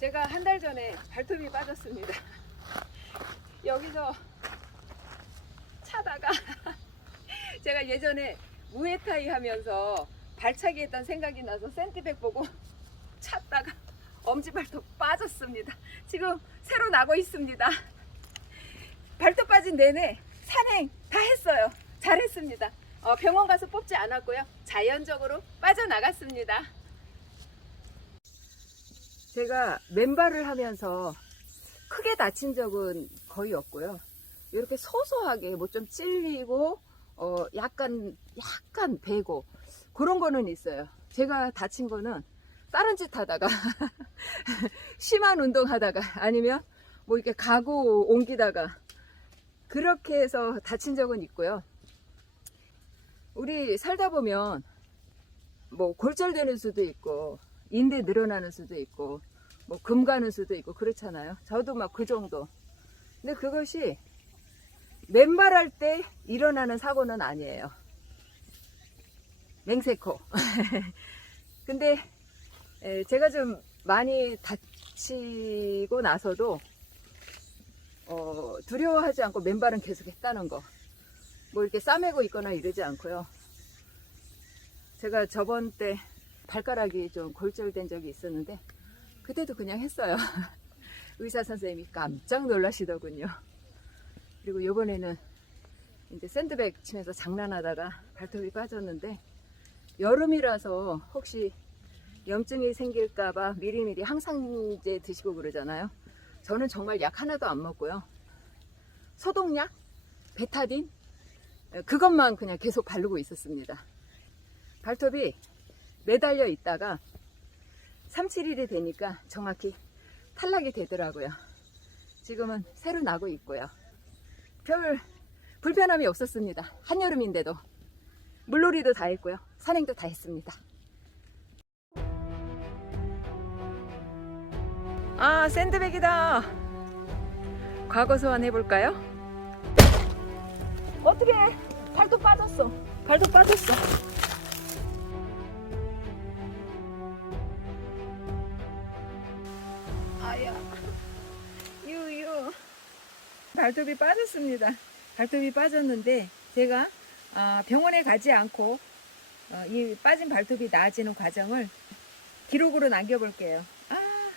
제가 한 달 전에 발톱이 빠졌습니다. 여기서 차다가 제가 예전에 무에타이 하면서 발차기 했던 생각이 나서 샌드백 보고 찼다가 엄지발톱 빠졌습니다. 지금 새로 나고 있습니다. 발톱 빠진 내내 산행 다 했어요. 잘했습니다. 어, 병원 가서 뽑지 않았고요. 자연적으로 빠져나갔습니다. 제가 맨발을 하면서 크게 다친 적은 거의 없고요. 이렇게 소소하게 뭐 좀 찔리고 어 약간 약간 베고 그런 거는 있어요. 제가 다친 거는 다른 짓 하다가 심한 운동 하다가 아니면 뭐 이렇게 가구 옮기다가 그렇게 해서 다친 적은 있고요. 우리 살다 보면 뭐 골절되는 수도 있고 인대 늘어나는 수도 있고 뭐 금 가는 수도 있고 그렇잖아요. 저도 막 그 정도. 근데 그것이 맨발할 때 일어나는 사고는 아니에요. 맹세코. 근데 에, 제가 좀 많이 다치고 나서도 어, 두려워하지 않고 맨발은 계속 했다는 거. 뭐 이렇게 싸매고 있거나 이러지 않고요. 제가 저번 때 발가락이 좀 골절된 적이 있었는데 그때도 그냥 했어요. 의사 선생님이 깜짝 놀라시더군요. 그리고 요번에는 이제 샌드백 치면서 장난하다가 발톱이 빠졌는데 여름이라서 혹시 염증이 생길까봐 미리미리 항상제 드시고 그러잖아요. 저는 정말 약 하나도 안 먹고요. 소독약, 베타딘, 그것만 그냥 계속 바르고 있었습니다. 발톱이 매달려 있다가 3, 7일이 되니까 정확히 탈락이 되더라고요. 지금은 새로 나고 있고요. 별 불편함이 없었습니다. 한여름인데도. 물놀이도 다 했고요. 산행도 다 했습니다. 아, 샌드백이다. 과거 소환 해볼까요? 어떻게 발톱 빠졌어. 발톱 빠졌어. 아야. 유유. 발톱이 빠졌습니다. 발톱이 빠졌는데 제가 아, 병원에 가지 않고 어, 이 빠진 발톱이 나아지는 과정을 기록으로 남겨볼게요. 아,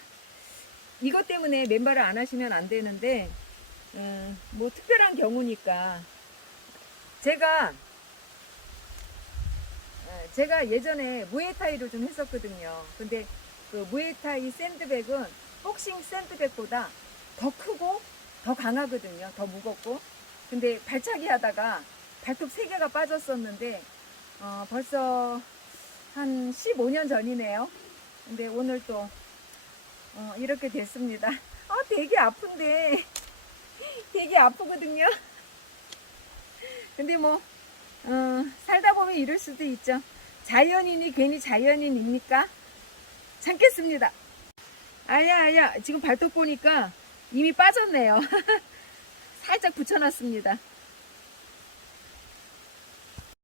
이것 때문에 맨발을 안 하시면 안 되는데 음, 뭐 특별한 경우니까 제가 어, 제가 예전에 무에타이를 좀 했었거든요. 근데 그 무에타이 샌드백은 복싱 샌드백보다 더 크고 더 강하거든요. 더 무겁고. 근데 발차기 하다가 발톱 3개가 빠졌었는데 어, 벌써 한 15년 전이네요. 근데 오늘 또 어, 이렇게 됐습니다. 아, 되게 아픈데 되게 아프거든요. 근데 뭐 어, 살다 보면 이럴 수도 있죠. 자연인이 괜히 자연인입니까? 참겠습니다. 아야 아야 지금 발톱 보니까 이미 빠졌네요. 살짝 붙여놨습니다.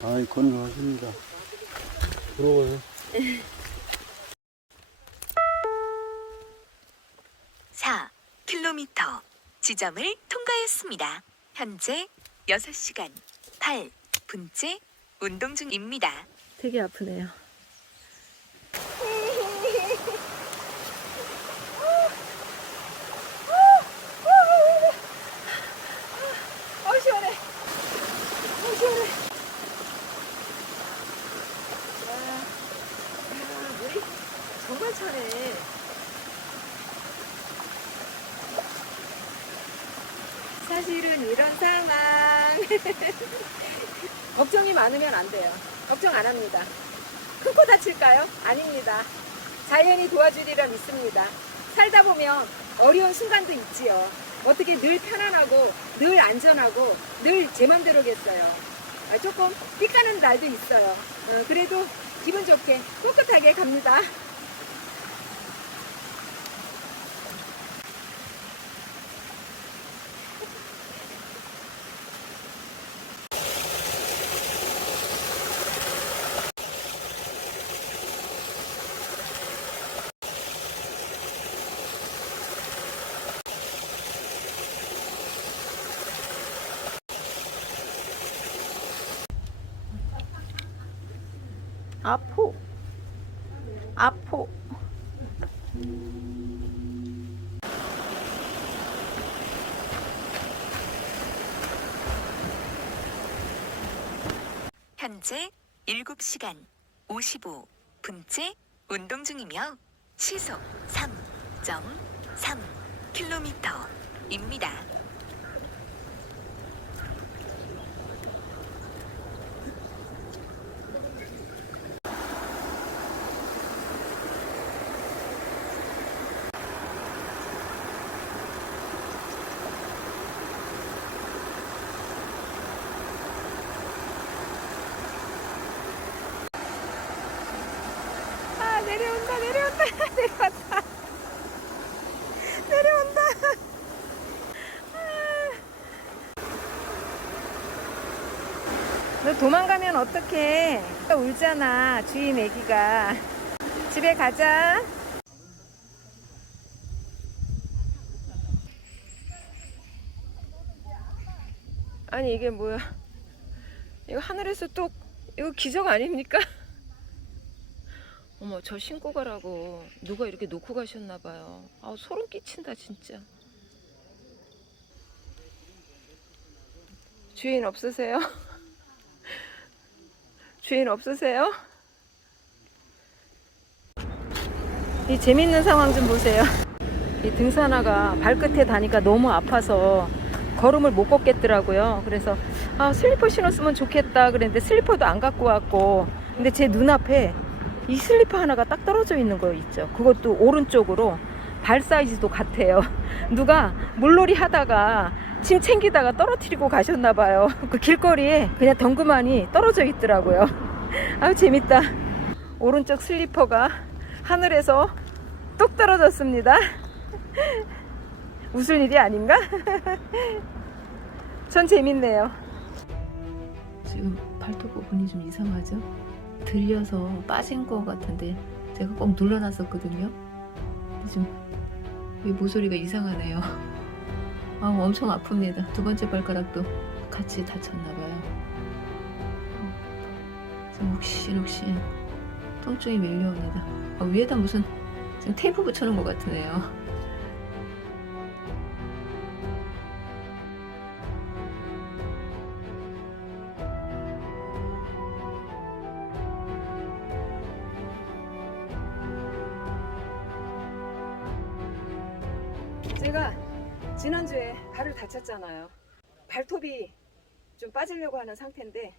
아이 건강하십니다. 부러워요. 4 킬로미터 지점을 통과했습니다. 현재 6시간 8분째 운동 중입니다. 되게 아프네요. 어 시원해. 어 시원해. 와, 야, 물이 정말 차네. 사실은 이런 상황 걱정이 많으면 안 돼요. 걱정 안 합니다. 큰 코 다칠까요? 아닙니다. 자연이 도와주리라 믿습니다. 살다 보면 어려운 순간도 있지요. 어떻게 늘 편안하고 늘 안전하고 늘 제 맘대로겠어요. 아, 조금 삐까는 날도 있어요. 어, 그래도 기분 좋게 꿋꿋하게 갑니다. 아포. 아포. 현재 7시간 55분째 운동 중이며 시속 3.3km입니다. 아 내려온다 내려온다 내려온다. 너 도망가면 어떡해? 울잖아 주인 애기가. 집에 가자. 아니 이게 뭐야? 이거 하늘에서 또 이거 기적 아닙니까? 어머 저 신고 가라고 누가 이렇게 놓고 가셨나 봐요. 아 소름 끼친다 진짜. 주인 없으세요? 주인 없으세요? 이 재밌는 상황 좀 보세요. 이 등산화가 발끝에 다니까 너무 아파서 걸음을 못 걷겠더라고요. 그래서 아 슬리퍼 신었으면 좋겠다 그랬는데 슬리퍼도 안 갖고 왔고 근데 제 눈앞에 이 슬리퍼 하나가 딱 떨어져 있는 거 있죠. 그것도 오른쪽으로 발 사이즈도 같아요. 누가 물놀이 하다가 짐 챙기다가 떨어뜨리고 가셨나 봐요. 그 길거리에 그냥 덩그마니 떨어져 있더라고요. 아유 재밌다. 오른쪽 슬리퍼가 하늘에서 뚝 떨어졌습니다. 웃을 일이 아닌가? 전 재밌네요. 지금 발톱 부분이 좀 이상하죠? 들려서 빠진 것 같은데 제가 꼭 눌러놨었거든요. 지금 이 모서리가 이상하네요. 아 엄청 아픕니다. 두 번째 발가락도 같이 다쳤나봐요. 지금 욱신욱신 통증이 밀려옵니다. 아, 위에다 무슨 지금 테이프 붙여놓은 것 같으네요. 다쳤잖아요. 발톱이 좀 빠지려고 하는 상태인데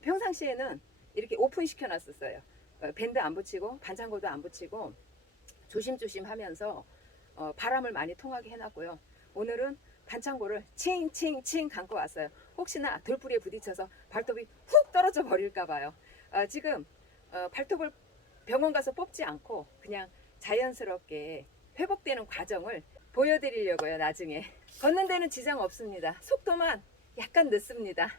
평상시에는 이렇게 오픈 시켜놨었어요. 어, 밴드 안 붙이고 반창고도 안 붙이고 조심조심 하면서 어, 바람을 많이 통하게 해놨고요. 오늘은 반창고를 칭칭칭 감고 왔어요. 혹시나 돌뿌리에 부딪혀서 발톱이 훅 떨어져 버릴까 봐요. 어, 지금 어, 발톱을 병원 가서 뽑지 않고 그냥 자연스럽게 회복되는 과정을 보여드리려고요 나중에. 걷는 데는 지장 없습니다. 속도만 약간 늦습니다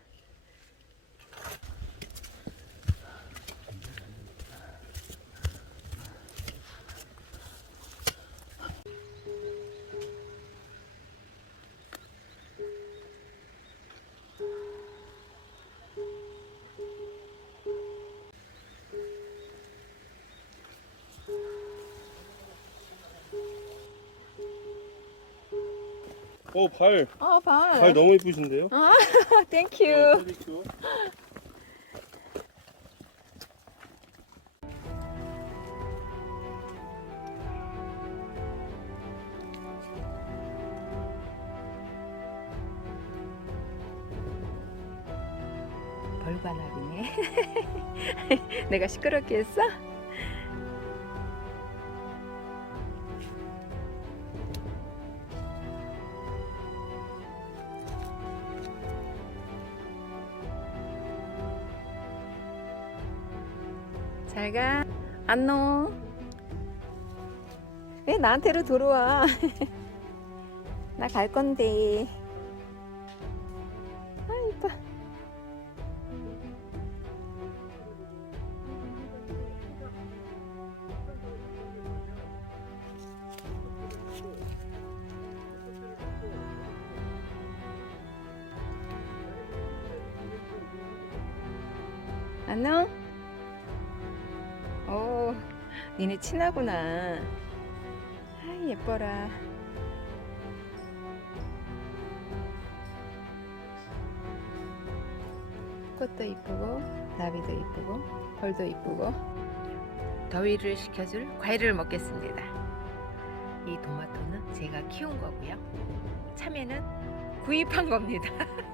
발. 어 발 발 너무 예쁘신데요? 땡큐 어, 벌관합이네 내가 시끄럽게 했어? 잘가 안녕 왜 나한테로 들어와? 나 갈 건데 친하구나. 아, 예뻐라. 꽃도 이쁘고, 나비도 이쁘고, 벌도 이쁘고. 더위를 식혀줄 과일을 먹겠습니다. 이 토마토는 제가 키운 거고요. 참외는 구입한 겁니다.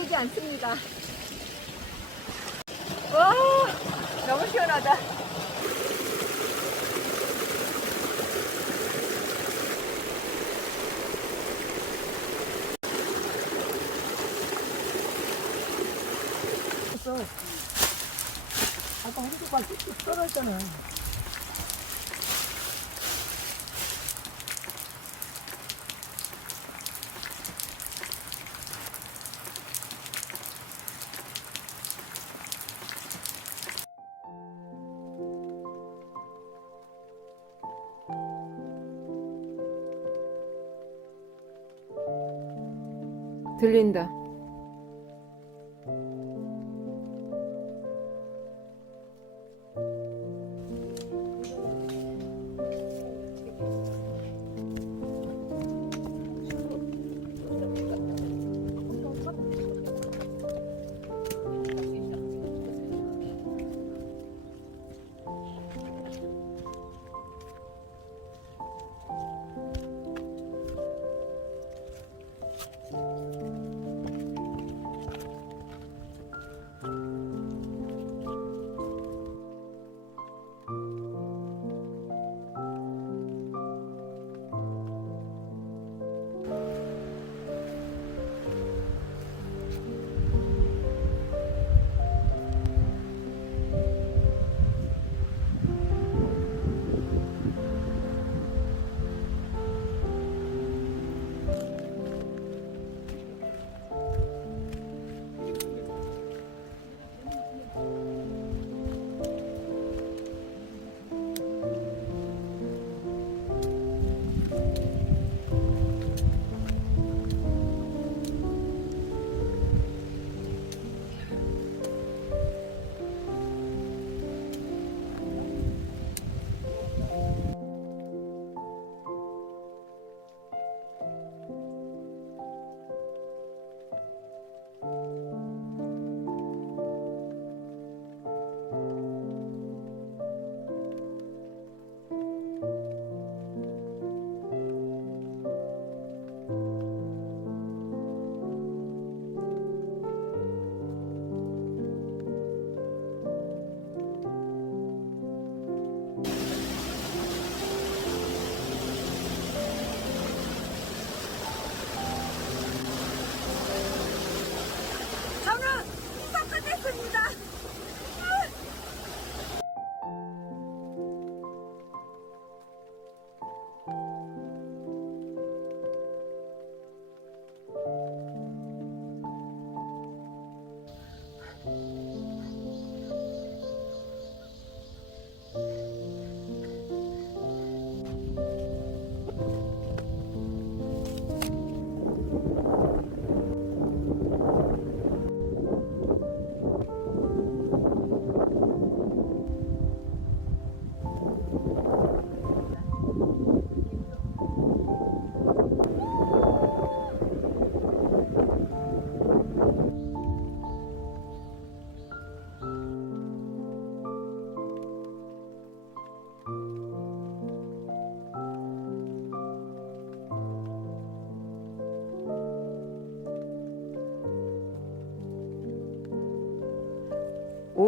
되지 않습니다. 와, 너무 시원하다. 아까 한 조각 뚝뚝 떨어졌잖아. 들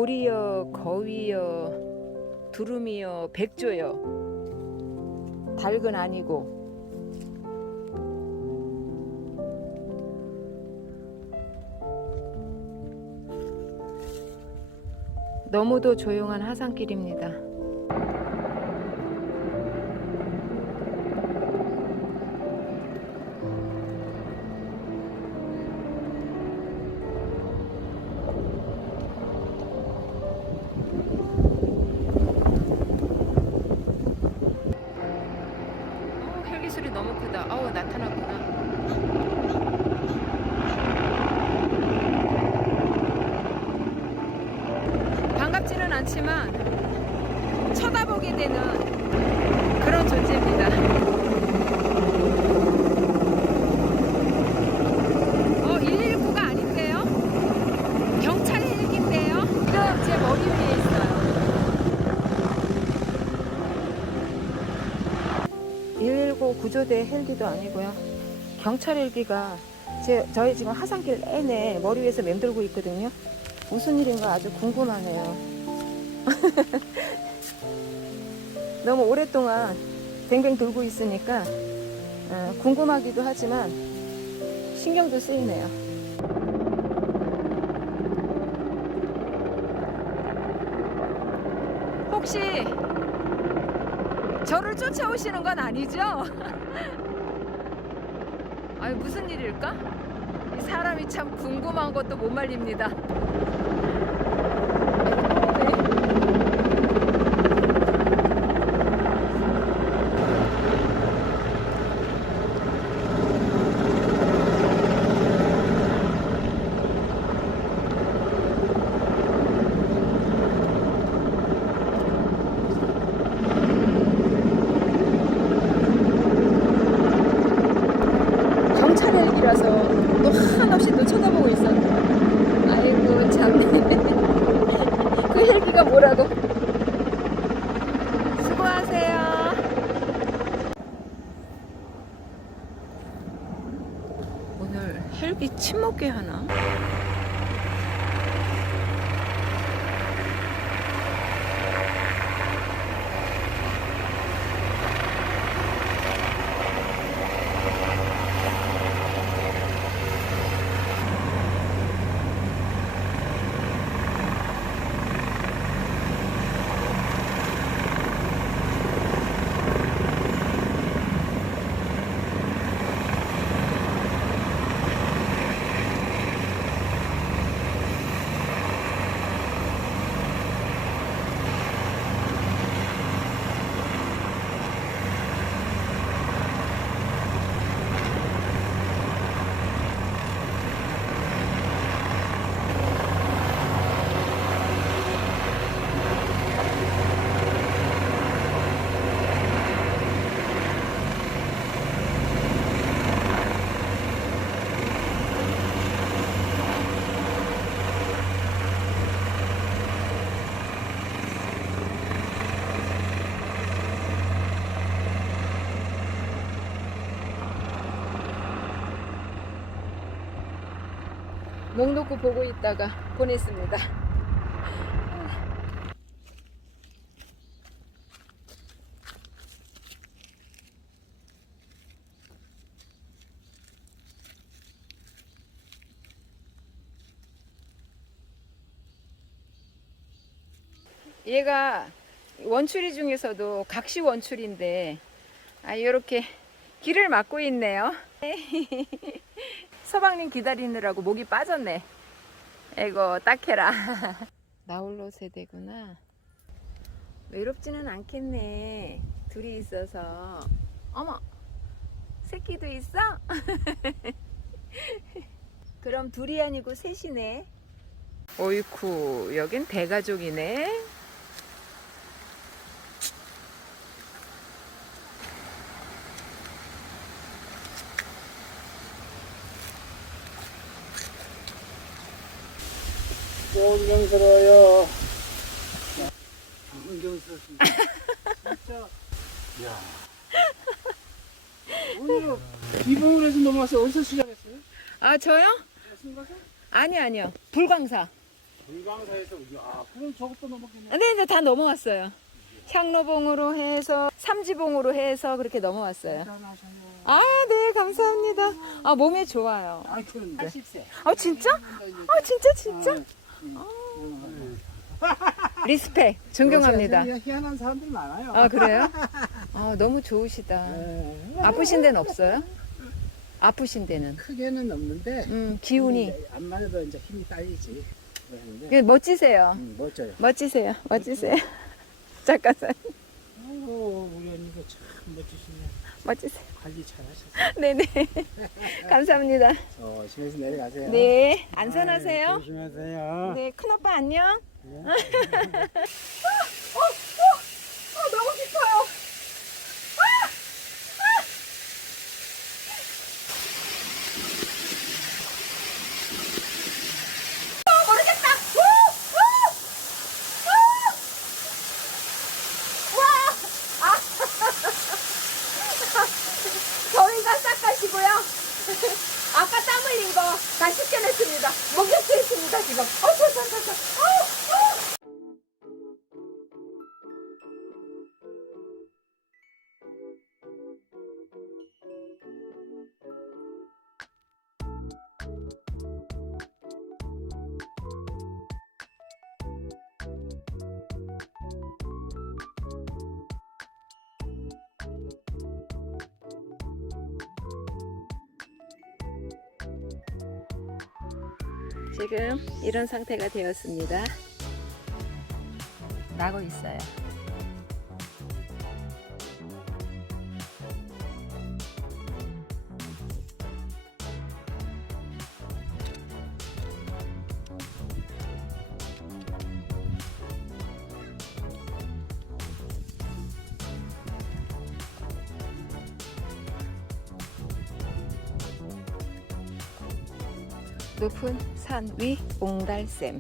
오리여, 거위여, 두루미여, 백조여. 닭은 아니고 너무도 조용한 하산길입니다. 구조대 헬기도 아니고요. 경찰 헬기가 제, 저희 지금 하산길 내내 머리 위에서 맴돌고 있거든요. 무슨 일인가 아주 궁금하네요. 너무 오랫동안 뱅뱅 돌고 있으니까 어, 궁금하기도 하지만 신경도 쓰이네요. 혹시 저를 쫓아오시는 건 아니죠? 아니 무슨 일일까? 이 사람이 참 궁금한 것도 못 말립니다. 경찰 헬기라서 또 한없이 또 쳐다보고 있었네. 아이고 참네. 그 헬기가 뭐라고? 수고하세요. 오늘 헬기 침먹게 하나? 목 놓고 보고 있다가 보냈습니다. 얘가 원추리 중에서도 각시 원추리인데 아 이렇게 길을 막고 있네요. 서방님 기다리느라고 목이 빠졌네. 에고 딱해라. 나홀로 세대구나. 외롭지는 않겠네. 둘이 있어서. 어머, 새끼도 있어? 그럼 둘이 아니고 셋이네. 어이쿠, 여긴 대가족이네. 존경스러워요. 존경스럽습니다. 진짜. 야. 오늘 이봉을 해서 넘어왔어요. 어디서 시작했어요? 아, 저요? 신가서? 아니, 아니요. 불광사. 불광사에서 야, 그럼 저것도 넘었겠네. 네, 이제 다 넘어왔어요. 향로봉으로 해서 삼지봉으로 해서 그렇게 넘어왔어요. 아, 네, 감사합니다. 아, 몸에 좋아요. 아, 그럼 80세. 아, 진짜? 아, 진짜, 진짜? 아, 음. 리스펙 존경합니다. 요새 희한한 사람들이 많아요. 아 그래요? 아 너무 좋으시다. 네. 아프신 데는 없어요? 아프신 데는? 크게는 없는데 음 기운이 근데 안만 해도 이제 힘이 딸리지. 그러는데 예, 멋지세요. 음, 멋져요. 멋지세요. 멋지세요. 작가님 아유 우리 언니가 참 멋지시네. 멋지세요. 관리 잘하셨어. 네네. 감사합니다. 어, 심해서 내려가세요. 네 안전하세요. 아이, 조심하세요. 네 큰 오빠 안녕. 네. 어, 지금 이런 상태가 되었습니다. 나고 있어요. 높은 산위 옹달샘.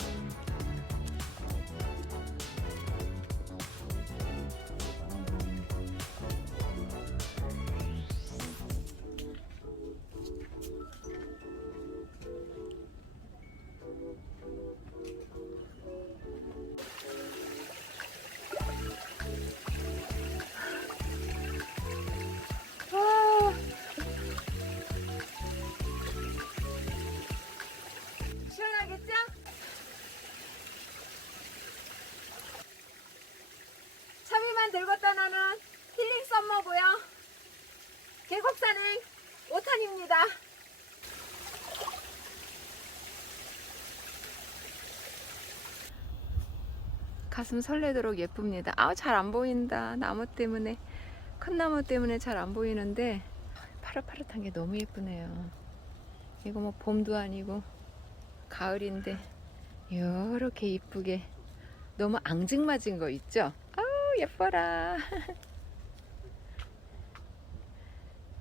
들고 떠나는 힐링 썸머고요. 계곡 산행 5탄입니다. 가슴 설레도록 예쁩니다. 아우 잘 안 보인다. 나무 때문에 큰 나무 때문에 잘 안 보이는데 파릇파릇한 게 너무 예쁘네요. 이거 뭐 봄도 아니고 가을인데 이렇게 이쁘게 너무 앙증맞은 거 있죠? 예뻐라.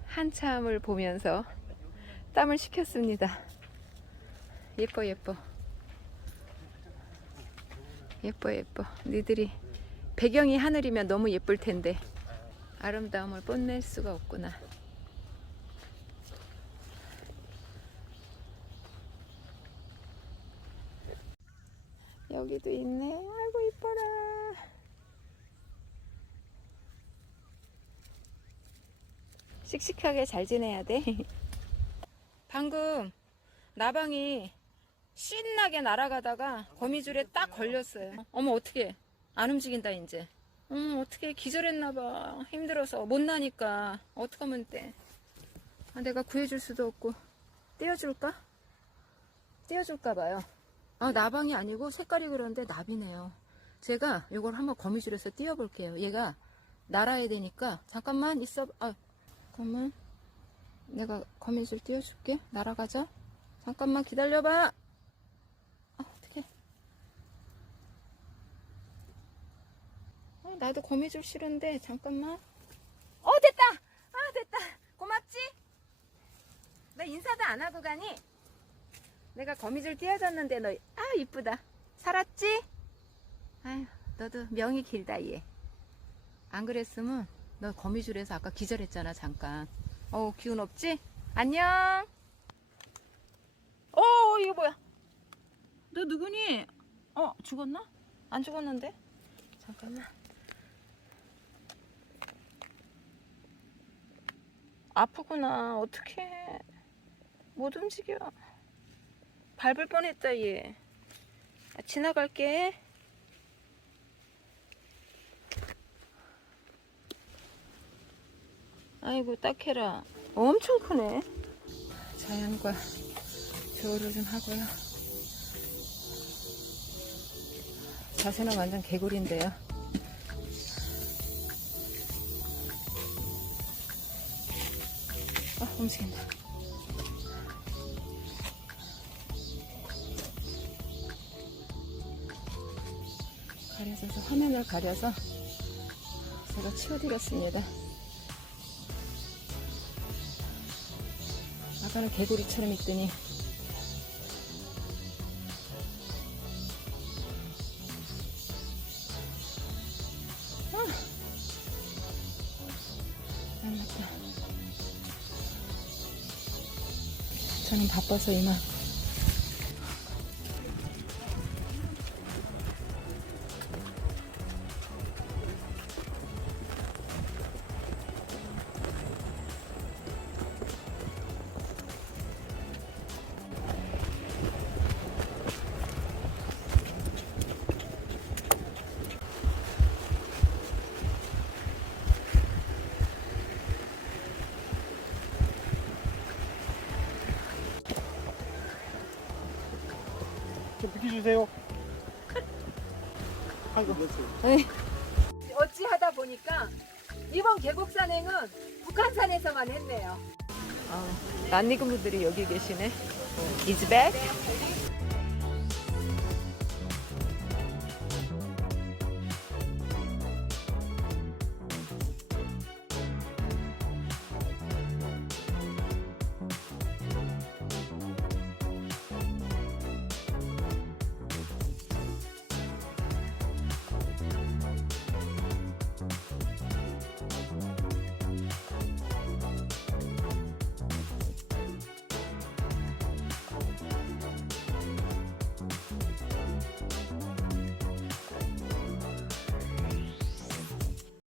한참을 보면서 땀을 식혔습니다. 예뻐 예뻐. 예뻐 예뻐. 니들이 배경이 하늘이면 너무 예쁠 텐데 아름다움을 뽐낼 수가 없구나. 여기도 있네. 아이고 이뻐라. 씩씩하게 잘 지내야 돼. 방금 나방이 신나게 날아가다가 거미줄에 딱 걸렸어요. 어머 어떻게 안 움직인다 이제. 어머 어떻게 기절했나봐. 힘들어서 못 나니까 어떡하면 돼. 아, 내가 구해줄 수도 없고 떼어줄까? 떼어줄까 봐요. 아, 나방이 아니고 색깔이 그런데 나비네요. 제가 이걸 한번 거미줄에서 띄워볼게요. 얘가 날아야 되니까 잠깐만 있어. 아, 잠깐만. 내가 거미줄 띄워줄게. 날아가자. 잠깐만 기다려봐. 아, 어떡해. 아, 나도 거미줄 싫은데 잠깐만. 어, 됐다. 아, 됐다. 고맙지? 나 인사도 안 하고 가니? 내가 거미줄 띄워줬는데 너, 아, 이쁘다. 살았지? 아휴, 너도 명이 길다, 얘. 안 그랬으면 너 거미줄에서 아까 기절했잖아, 잠깐. 어, 기운 없지? 안녕! 어, 이거 뭐야? 너 누구니? 어, 죽었나? 안 죽었는데? 잠깐만. 아프구나. 어떡해. 못 움직여. 밟을 뻔했다 얘. 아, 지나갈게. 아이고 딱해라. 엄청 크네. 자연과 조를 좀 하고요. 자세는 완전 개구리인데요. 아, 움직인다. 가려져서 화면을 가려서 제가 치워드렸습니다. 아까는 개구리처럼 있더니 아. 저는 바빠서 이만. 좀 비켜주세요. 아이고, 그렇지. 어찌 하다 보니까 이번 계곡 산행은 북한산에서만 했네요. 어, 낯익은 분들이 여기 계시네. Is back?